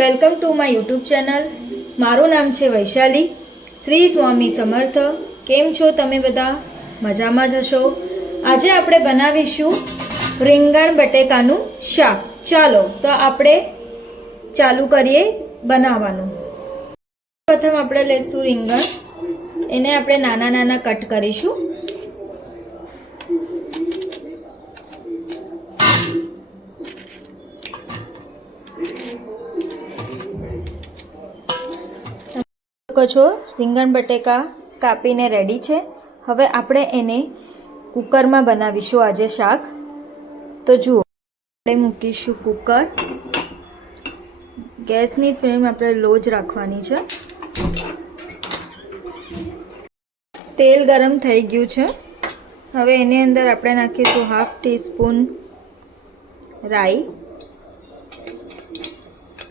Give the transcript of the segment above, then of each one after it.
Welcome to my YouTube channel. મારું નામ છે વૈશાલી. શ્રી સ્વામી સમર્થ. કેમ છો તમે બધા? મજામાં જ હશો. આજે આપણે બનાવીશું રીંગણ બટેકાનું શાક. ચાલો તો આપણે ચાલુ કરીએ બનાવવાનું. પ્રથમ આપણે લઈશું રીંગણ. એને આપણે નાના નાના કટ કરીશું. છો રીંગણ બટેકા કાપીને રેડી છે. હવે આપણે એને કુકરમાં બનાવીશું આજે શાક. તો જુઓ, આપણે મૂકીશું કુકર. ગેસની ફ્લેમ આપણે લો જ રાખવાની છે. તેલ ગરમ થઈ ગયું છે. હવે એની અંદર આપણે નાખીશું 1/2 ટીસ્પૂન રાઈ,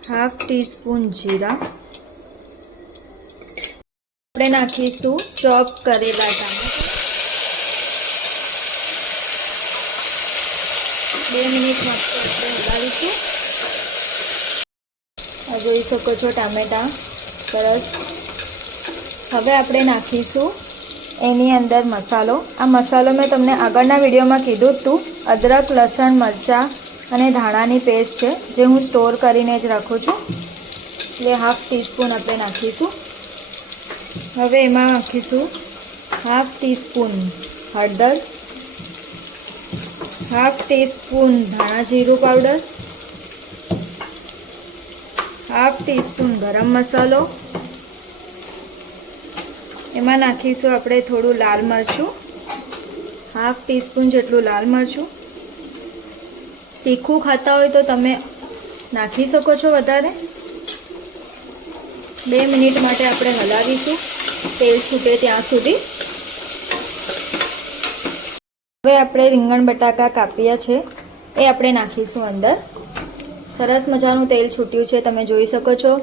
1/2 ટીસ્પૂન જીરા. આપણે નાખીશું ચોપ કરેલા ટામેટા. 2 મિનિટ માટે આપણે હલાવીશું. આ જોઈ શકો છો ટામેટા સરસ. હવે આપણે નાખીશું એની અંદર મસાલો. આ મસાલો મેં તમને આગળના વિડીયોમાં કીધું હતું. અદરક, લસણ, મરચાં અને ધાણાની પેસ્ટ છે, જે હું સ્ટોર કરીને જ રાખું છું. એટલે 1/2 ટીસ્પૂન આપણે નાખીશું. હવે એમાં નાખીશું 1/2 ટીસ્પૂન હળદર, 1/2 ટીસ્પૂન ધાણા જીરું પાવડર, 1/2 ટીસ્પૂન ગરમ મસાલો. એમાં નાખીશું આપણે થોડું લાલ મરચું, 1/2 ટીસ્પૂન જેટલું લાલ મરચું. તીખું ખાતા હોય તો તમે નાખી શકો છો વધારે. 2 મિનિટ માટે આપણે હલાવીશું, તેલ છૂટે ત્યાં સુધી. હવે આપણે રીંગણ બટાકા કાપ્યા છે એ આપણે નાખીશું અંદર. સરસ મજાનું તેલ છૂટ્યું છે, તમે જોઈ શકો છો.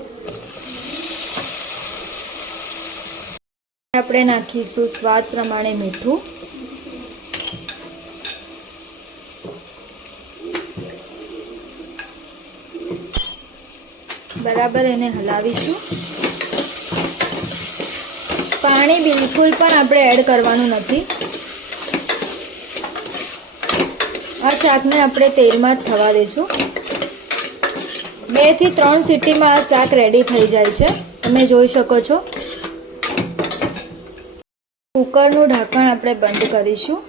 આપણે નાખીશું સ્વાદ પ્રમાણે મીઠું. બરાબર એને હલાવીશું. પાણી બિલકુલ પણ આપણે એડ કરવાનું નથી. આ શાકને આપણે તેલમાં જ થવા દઈશું. 2 થી 3 સીટીમાં આ શાક રેડી થઈ જાય છે, તમે જોઈ શકો છો. કુકરનું ઢાંકણ આપણે બંધ કરીશું.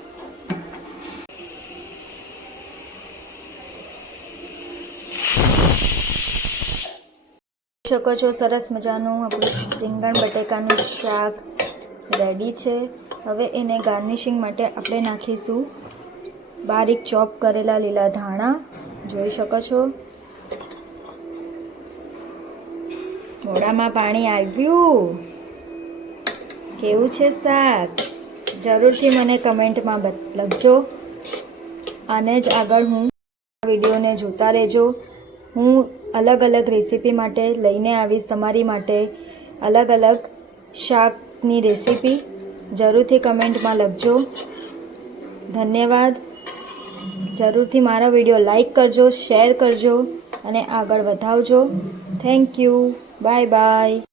શકો છો સરસ મજાનું આપણું રીંગણ બટેકાનું શાક રેડી છે. હવે એને ગાર્નિશિંગ માટે આપણે નાખીશું બારીક ચોપ કરેલા લીલા ધાણા. જોઈ શકો છો. મોઢામાં પાણી આવ્યું. કેવું છે શાક? જરૂરથી મને કમેન્ટમાં લખજો. અને જ આગળ હું વિડીયોને જોતા રહેજો. હું અલગ અલગ રેસીપી માટે લઈને આવીશ તમારી માટે. અલગ અલગ શાકની રેસીપી જરૂરથી કમેન્ટમાં લખજો. ધન્યવાદ. જરૂરથી મારા વિડીયો લાઈક કરજો, શેર કરજો અને આગળ વધાવજો. Thank you. Bye by.